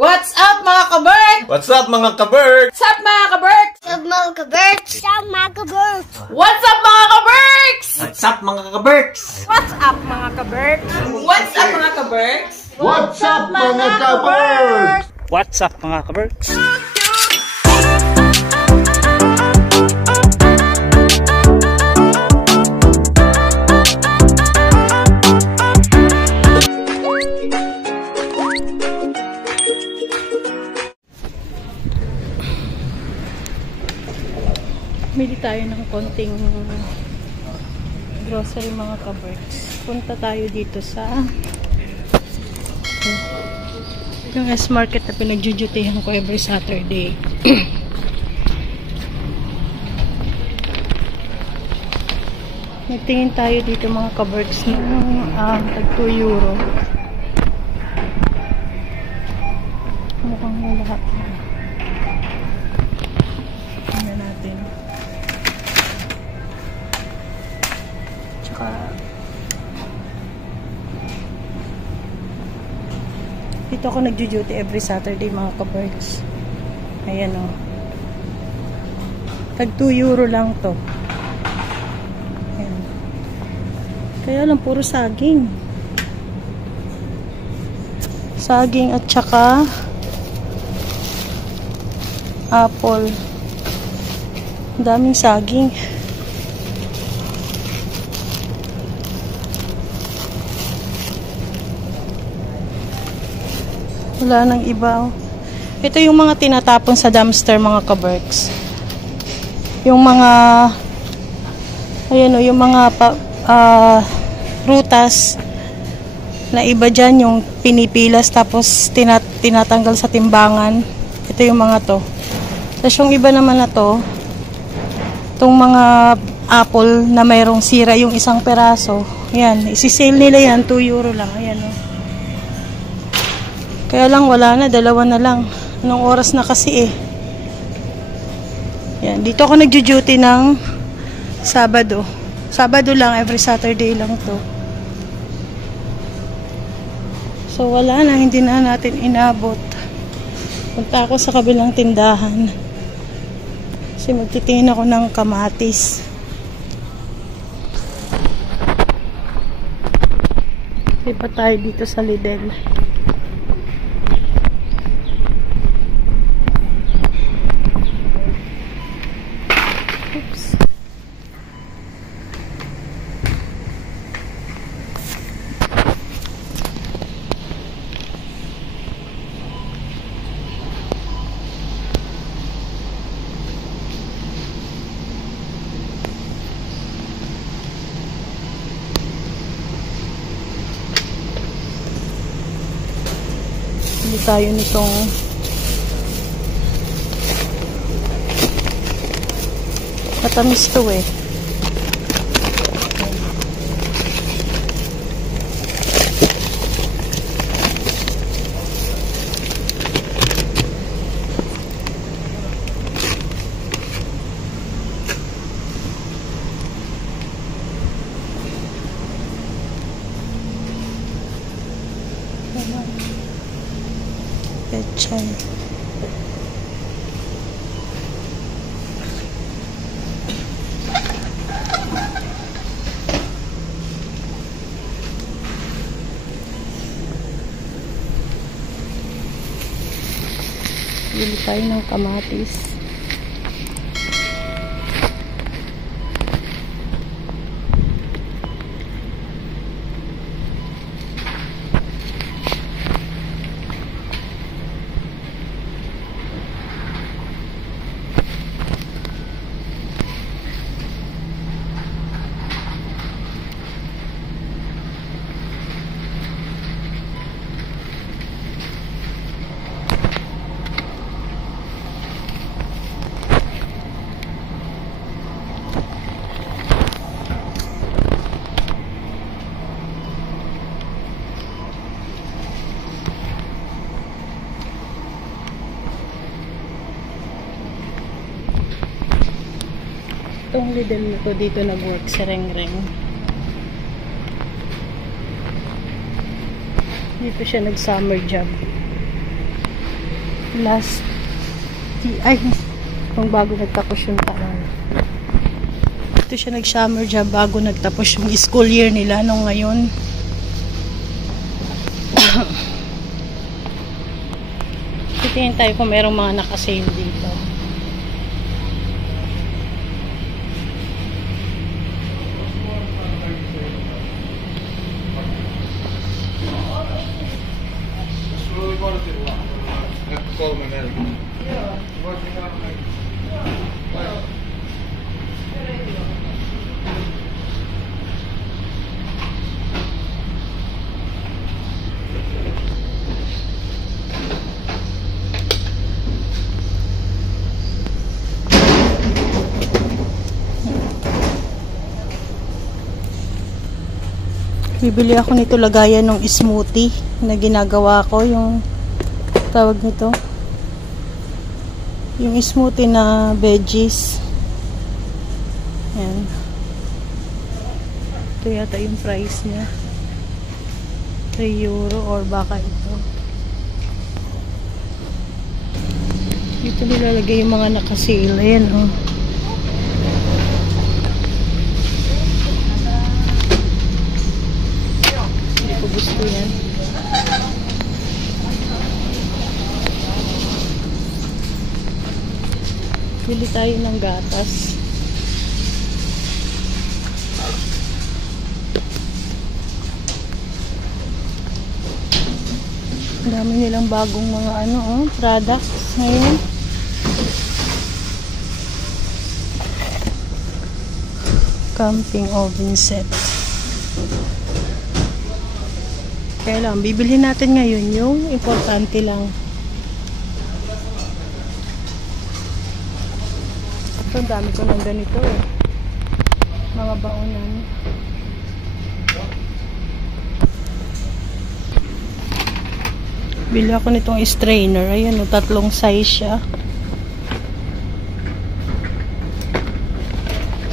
What's up mga kaberk? What's up mga kaberk? What's up mga kaberk? What's up mga kaberks? What's up mga kaberks? What's up mga kaberks? What's up mga kaberks? What's up mga kaberk? What's up mga kaberks? What's up mga kaberks? What's up mga kaberks? Bili tayo ng konting grocery mga kaberks. Punta tayo dito sa yung S-Market na pinagjujutehan ko every Saturday. Nagtingin tayo dito mga kaberks ng tag 2 euro. Mukhang na lahat na. Tingnan natin. Dito ako nagjo-duty every Saturday mga kaberks. Ayan o. Tag 2 euro lang to. Ayan. Kaya lang puro saging. Saging at saka apple. Ang daming saging. Wala nang iba. Ito yung mga tinatapon sa dumpster mga kaberks. Yung mga ayan o, yung mga prutas na iba dyan, yung pinipilas tapos tinatanggal sa timbangan. Ito yung mga to. Tapos yung iba naman na to, itong mga apple na mayroong sira yung isang peraso. Ayan, isi-sale nila yan, 2 euro lang. Ayan o. Kaya lang wala na, dalawa na lang. Anong oras na kasi eh. Yan, dito ako nagjo-duty ng Sabado. Sabado lang, every Saturday lang to. So wala na, hindi na natin inabot. Punta ako sa kabilang tindahan. Kasi magtitingin ako ng kamatis. Hindi pa tayo dito sa Lidl. Hindi tayo nitong matamis to eh. Pechay. Bili tayo ng kamatis. Itong Lidl na to dito nag-work sa Rengreng. Dito siya nag-summer job. last ay kung bago nagtapos yung taon. Ito siya nag-summer job bago nagtapos yung school year nila nung ngayon. Titingin tayo kung merong mga nakasale dito. Bibili ako nito lagayan ng smoothie na ginagawa ko, yung tawag nito, yung smoothie na veggies. Yan. Ito yata yung price niya. 3 euro or baka ito. Dito nilalagay yung mga nakasale. Ayan, oh. Gusto yan. Bili tayo ng gatas. Ang dami nilang bagong mga products ngayon. Camping oven set. Kaya lang, bibili natin ngayon yung importante lang. Ito, ang dami ko ng ganito eh. Mga baonan. Bili ako nitong strainer. Ayan, 3 size siya.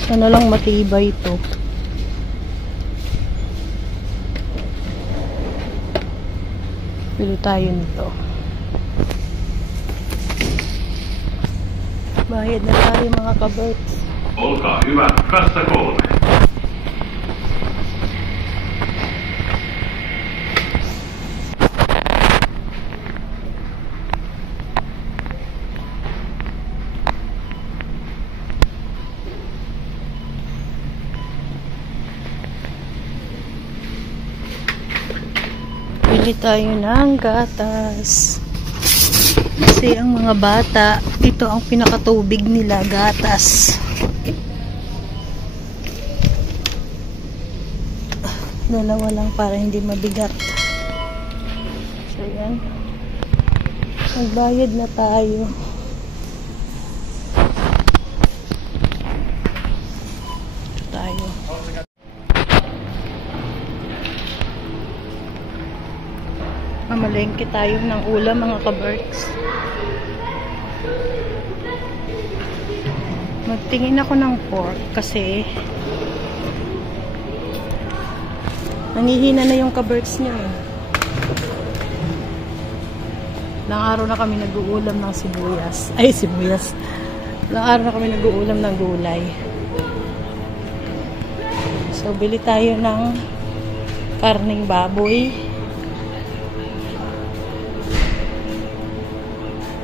Sana lang matibay ito. Bili tayo nito. Bayad na tayo mga kaberts. Olkaa hyvä, kassa 3. Bili tayo ng gatas. Kasi ang mga bata, ito ang pinakatubig nila, gatas. Dalawa lang para hindi mabigat. So yan. Magbayad na tayo. Mamalengke tayo ng ulam mga kaberks. Magtingin ako ng pork kasi nangihina na yung kaberks niya eh. Ilang araw na kami nag-uulam ng sibuyas. Ay, sibuyas. Ilang araw na kami nag-uulam ng gulay. So, bili tayo ng karning baboy.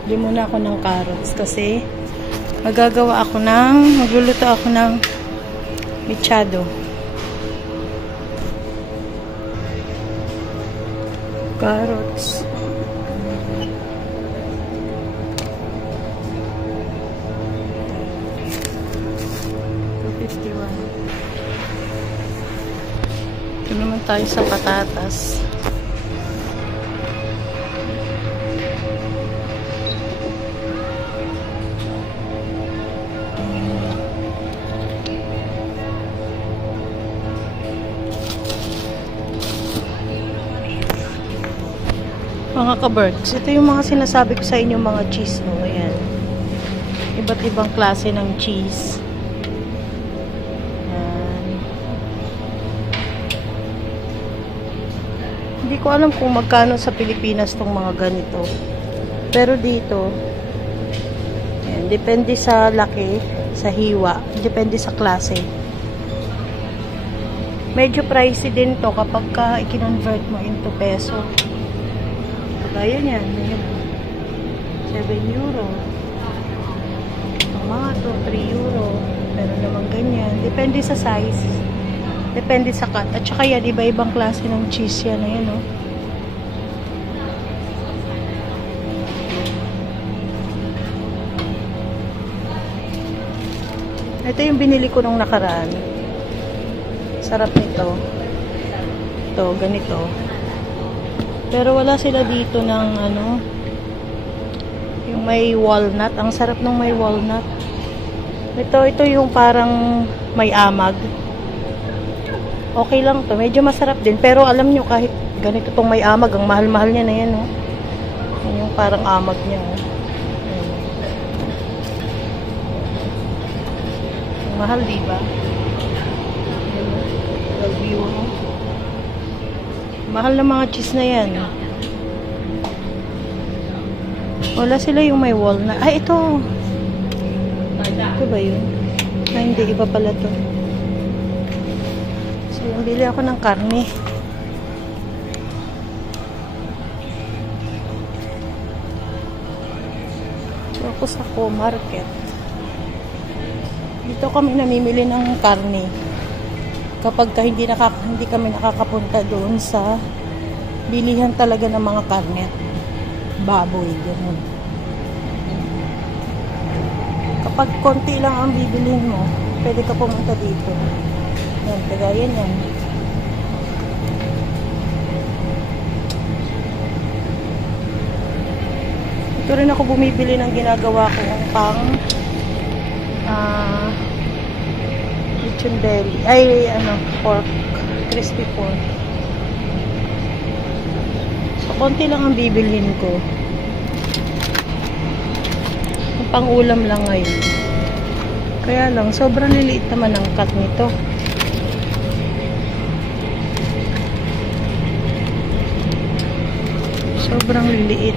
Bili muna ako ng carrots kasi magluluto ako ng mechado. Carrots. $2.51. Ito naman tayo sa patatas. Mga kaberks, ito yung mga sinasabi ko sa inyo mga cheese, no? Ayan. Iba't ibang klase ng cheese. Ayan. Hindi ko alam kung magkano sa Pilipinas tong mga ganito. Pero dito, ayan, depende sa laki, sa hiwa, depende sa klase. Medyo pricey din to kapag ka i-convert mo into peso. Kagaya niyan, 7 euro. Mga to, 3 euro. Meron naman ganyan. Depende sa size. Depende sa cut. At saka yan, iba-ibang klase ng cheese yan. Ayan, no? Ito yung binili ko nung nakaraan. Sarap nito. Ito, ganito. Pero wala sila dito ng ano, yung may walnut. Ang sarap nung may walnut. Ito yung parang may amag. Okay lang to. Medyo masarap din. Pero alam nyo, kahit ganito tong may amag, ang mahal-mahal niya na yan, oh. Yan yung parang amag niya, oh. Mahal, diba? 12 euro. Mahal na mga cheese na yan. Wala sila yung may walnut. Ay, ito. Ito ba yun? Ay, hindi. Iba pala to. So, yung bili ako ng karne. So, ako sa Co-Market. Dito kami namimili ng karne. Kapag hindi kami nakakapunta doon sa bilihan talaga ng mga karne. Baboy, gano'n. Kapag konti lang ang bibilhin mo, pwede ka pumunta dito. Yan, kagaya yan. Ito rin ako bumibili ng ginagawa ko pang lechon belly. Ay, pork. Crispy pork. So, konti lang ang bibilhin ko. Ang pang-ulam lang ngayon. Kaya lang, sobrang liliit naman ang cut nito. Sobrang liliit.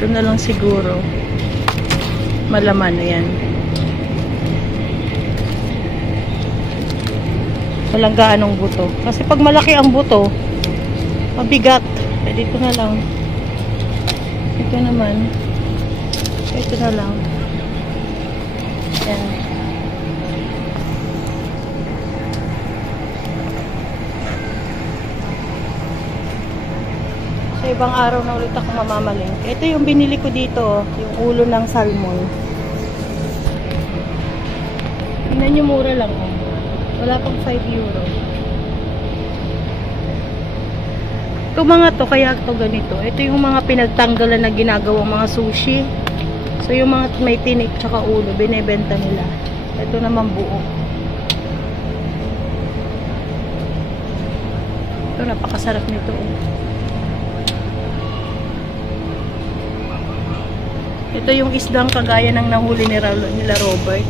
Ito na lang siguro. Malaman na yan. Walang gaanong buto. Kasi pag malaki ang buto, mabigat. Eh, dito na lang. Ito naman. Ito na lang. Yan. So, ibang araw na ulit ako mamamaling. Ito yung binili ko dito, yung ulo ng salmon. Tingnan nyo, mura lang. Oh. Wala pang 5 euro. Ito mga to, kaya ito ganito. Ito yung mga pinagtanggalan na ginagawang mga sushi. So, yung mga may tinik tsaka ulo, binebenta nila. Ito naman buo. Ito, napakasarap nito. Ito yung isdang kagaya ng nahuli nila Robert.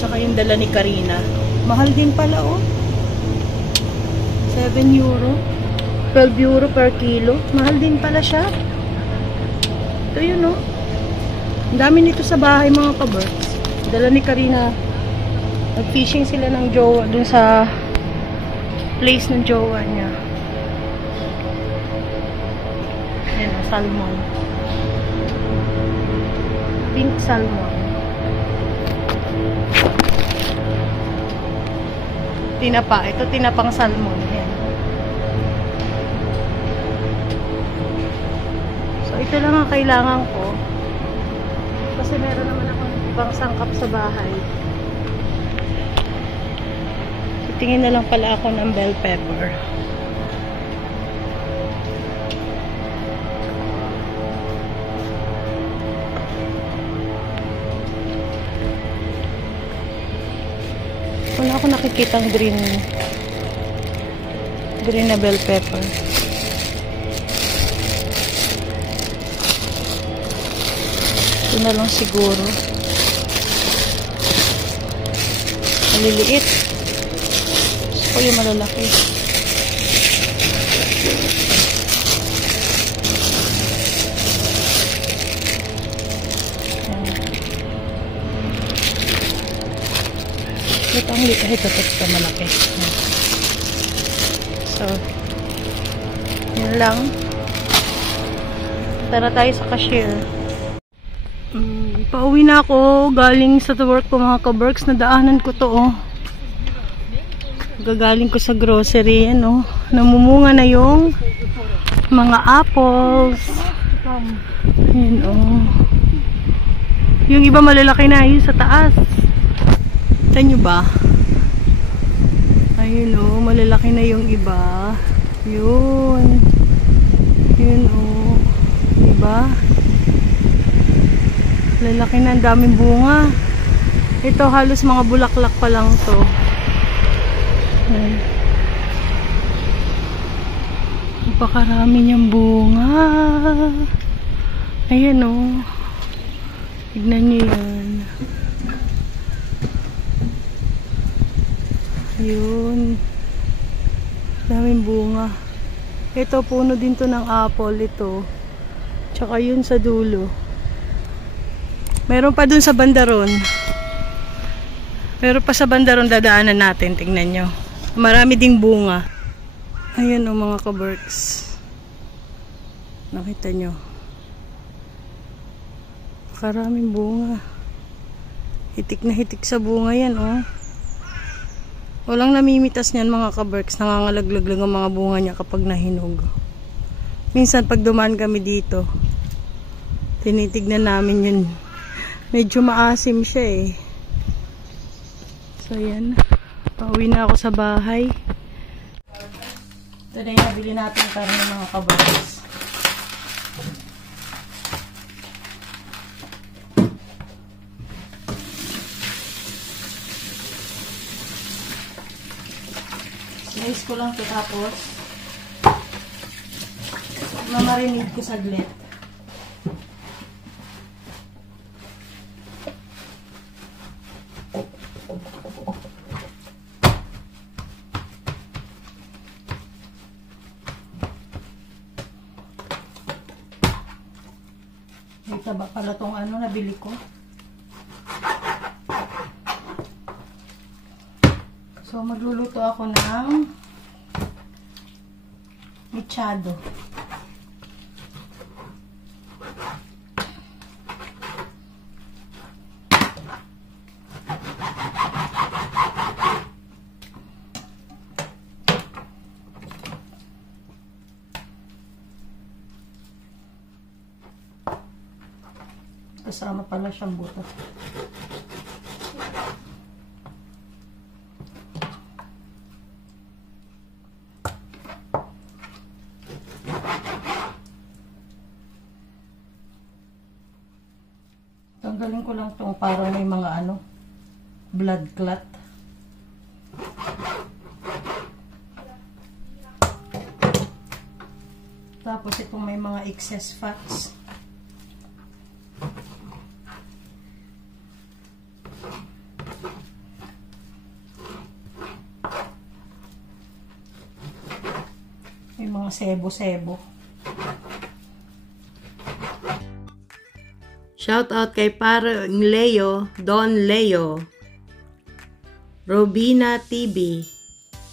Tsaka yung dala ni Karina. Mahal din pala, oh. 7 euro. 12 euro per kilo. Mahal din pala siya. Ito yun, oh. Ang dami nito sa bahay, mga ka-birds. Dala ni Karina. Nag-fishing sila ng jowa dun sa place ng jowa niya. Ayan, oh, salmon. Pink salmon. Tinapa. Ito tinapang salmon. Ayan. So, ito lang ang kailangan ko. Kasi meron naman ako ibang sangkap sa bahay. So, tingin na lang pala ako ng bell pepper. Wala ako nakikitang green na bell pepper. Ito na lang siguro. Maliliit. ko yung malalaki. Ito ang ito malaki. So, yun lang. Tara tayo sa cashier. Pauwi na ako galing sa work ko mga ka-Berks. Nadaanan ko to oh. Gagaling ko sa grocery. Ano, namumunga na yung mga apples. Ayan oh. Yung iba malalaki na yun sa taas. Kita nyo ba? Ayun o, malalaki na yung iba. Yun. Yun o. Diba? Malalaki na, ang daming bunga. Ito halos mga bulaklak pa lang to. Ayan. Napakarami niyang bunga. Ayan o. Tignan nyo yan. Yun. Daming bunga. Ito, puno din to ng apple ito. Tsaka yun sa dulo. Meron pa dun sa bandaron. Meron pa sa bandaron dadaanan natin. Tingnan nyo. Marami ding bunga. Ayan o mga ka-Berks. Nakita nyo. Karaming bunga. Hitik na hitik sa bunga yan oh. Walang namimitas niyan mga ka-Berks. Nangangalaglag lang ang mga bunga niya kapag nahinog. Minsan pag dumaan kami dito, tinitignan namin yun. Medyo maasim siya eh. So yan. Pauwi na ako sa bahay. Ito na yung nabili natin karne mga ka-Berks. Slice ko lang ito tapos mamarinig ko saglit. May taba pala tong ano nabili ko. So, magluluto ako ng mechado. Kasama pala siyang buto. Tanggalin ko lang itong parang may mga ano, blood clot. Tapos itong may mga excess fats. May mga sebo-sebo. Shout out kay Parang Leo, Don Leo, Robina TV,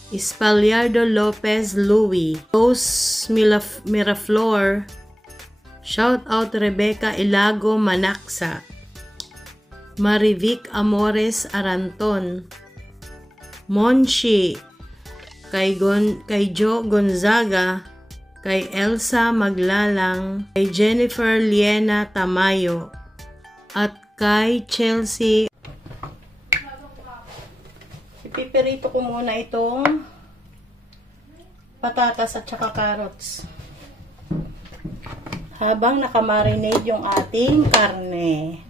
Espaliardo Lopez Louie, Rose Miraflor, shout out Rebecca Ilago Manaksa, Marivic Amores Aranton, Monchi, kay Jo Gonzaga, kay Elsa Maglalang, kay Jennifer Liena Tamayo, at kay Chelsea. Ipipirito ko muna itong patatas at saka carrots habang nakamarinate yung ating karne.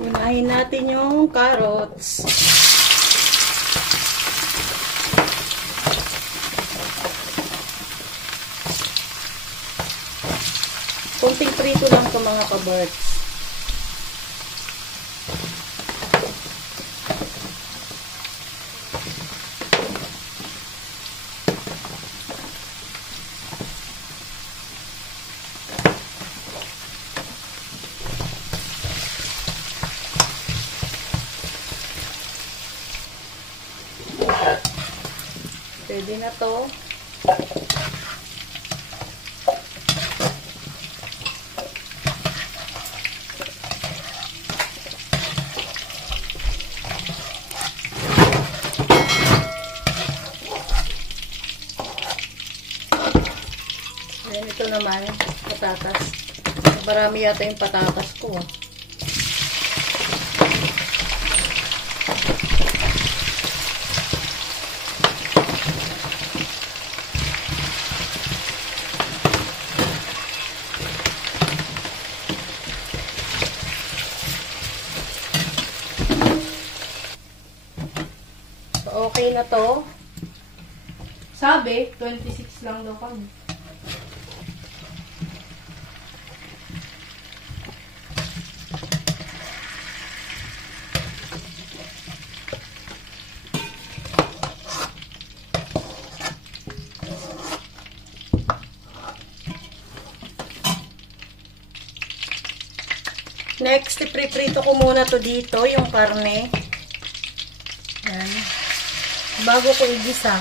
Unahin natin yung carrots. Konting prito lang to mga ka-birds. Pwede na to. Ayan, ito naman, patatas. Marami yata yung patatas ko. Okay na to. Sabi, 26 lang daw kami. Next, ipriprito ko muna to dito, yung karne. Yan. Bago ko igisa.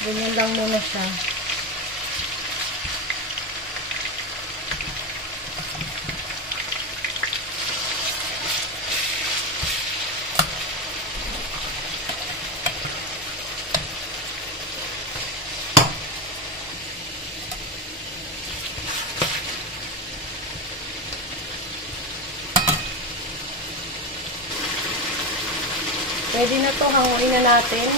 Ganyan lang muna siya. Pwede na to, hanguin na natin.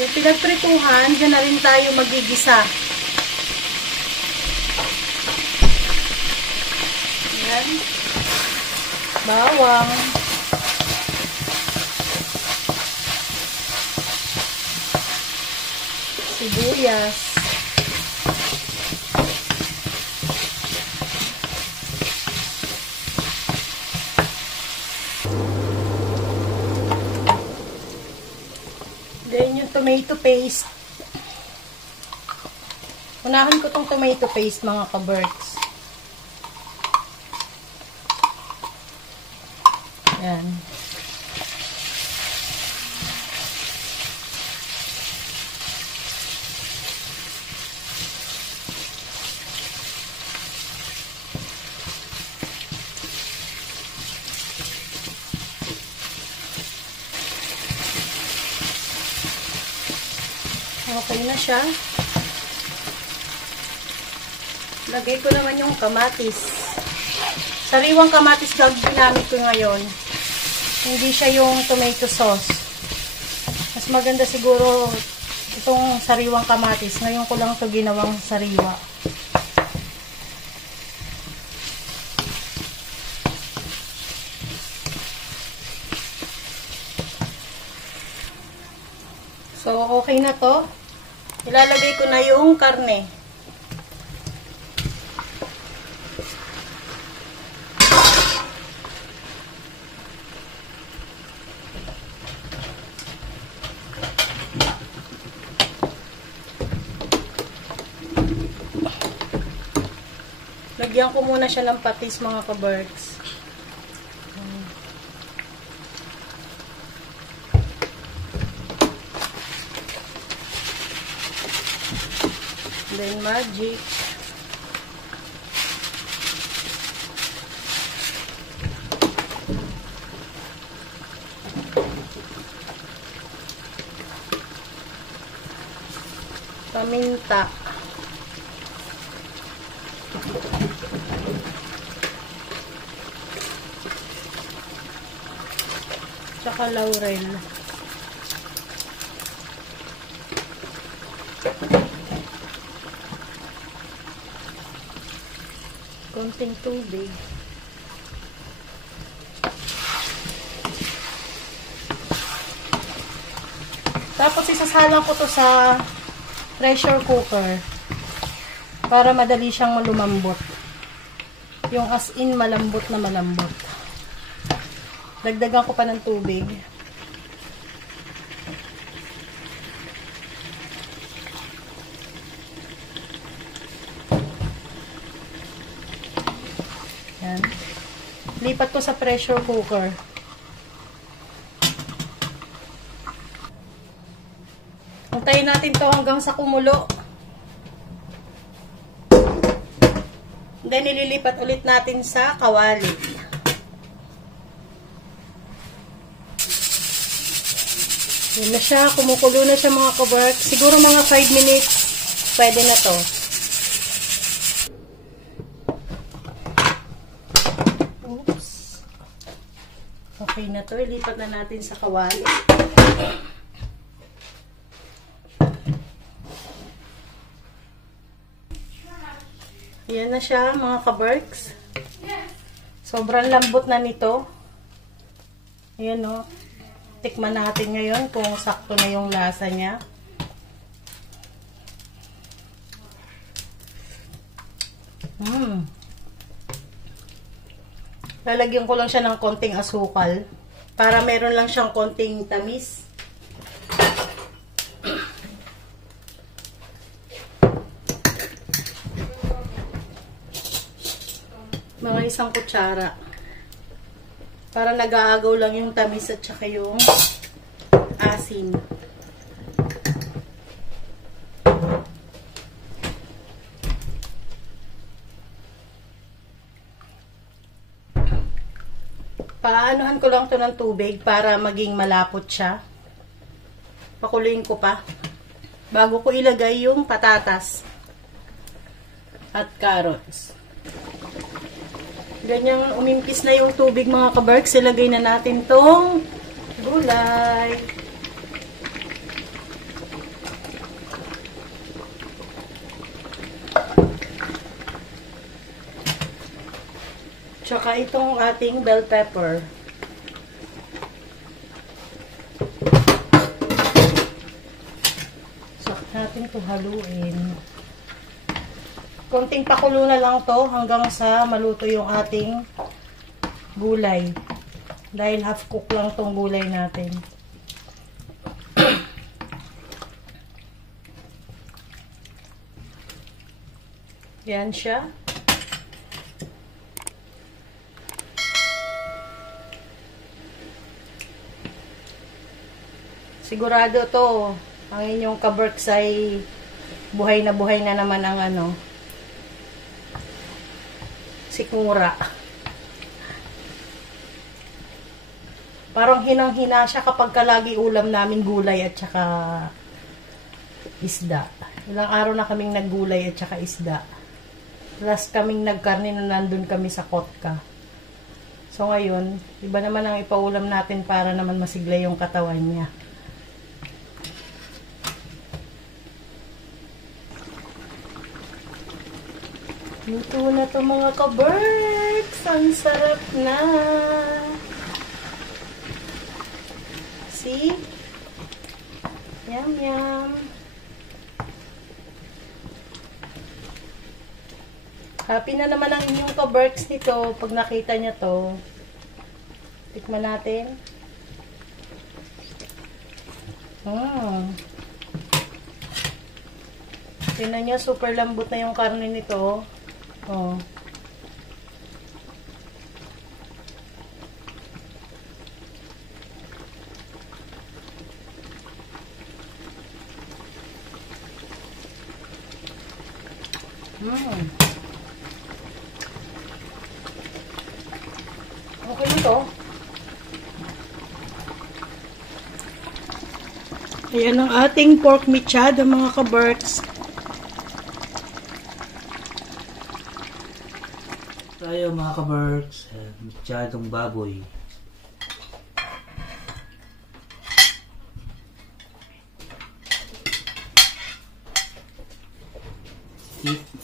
Yung pinagprituhan, dyan na rin tayo magigisa. Ayan. Bawang. Sibuyas. Then yung tomato paste. Unahin ko tong tomato paste mga ka-birds. Yan. Okay na siya. Lagay ko naman yung kamatis. Sariwang kamatis ginamit ko ngayon. Hindi siya yung tomato sauce. Mas maganda siguro itong sariwang kamatis. Ngayon ko lang ito ginawang sariwa. So, okay na to. Ilalagay ko na yung karne. Lagyan ko muna siya ng patis mga kaberks. Then magic. Paminta. Tsaka laurel. Konting tubig. Tapos isasalang ko to sa pressure cooker para madali siyang malumambot. Yung as in malambot na malambot. Dagdagan ko pa ng tubig. Yan. Lipat ko sa pressure cooker. Antayin natin to hanggang sa kumulo. Then, nililipat ulit natin sa kawali. Yan na siya. Kumukulo na siya mga kabark. Siguro mga 5 minutes. Pwede na to. Oops. Okay na to. Ilipat na natin sa kawali. Yan na siya mga kaberks. Sobrang lambot na nito. Ayan o. Tikman natin ngayon kung sakto na yung lasa niya. Lalagyan ko lang siya ng konting asukal para meron lang siyang konting tamis. Mga 1 kutsara. Para nag-aagaw lang yung tamis at saka yung asin. Paanohan ko lang to ng tubig para maging malapot siya. Pakuluin ko pa. Bago ko ilagay yung patatas at carrots. Ganyang umimpis na yung tubig mga kabarks. Ilagay na natin tong gulay. Tsaka itong ating bell pepper. Saka natin ito haluin. Konting pakulo na lang to hanggang sa maluto yung ating gulay. Dahil half cook lang tong gulay natin. Yan siya. Sigurado to, ang inyong kaberks ay buhay na naman ang sikmura. Parang hinang-hina siya kapag kalagi ulam namin gulay at saka isda. Ilang araw na kaming naggulay at saka isda. Last kaming nagkarne na nandun kami sa Kotka. So ngayon, iba naman ang ipaulam natin para naman masigla yung katawan niya. Luto na to mga kaberks. Ang sarap na. See? Yum, yum. Happy na naman ang inyong kaberks nito pag nakita niya to. Tikman natin. Tingnan niyo, super lambot na yung karne nito. Oh. Okay na to. Ayan ang ating pork mechado mga ka-Berks. Tayo mga ka-Berks, mechadong baboy. Eat.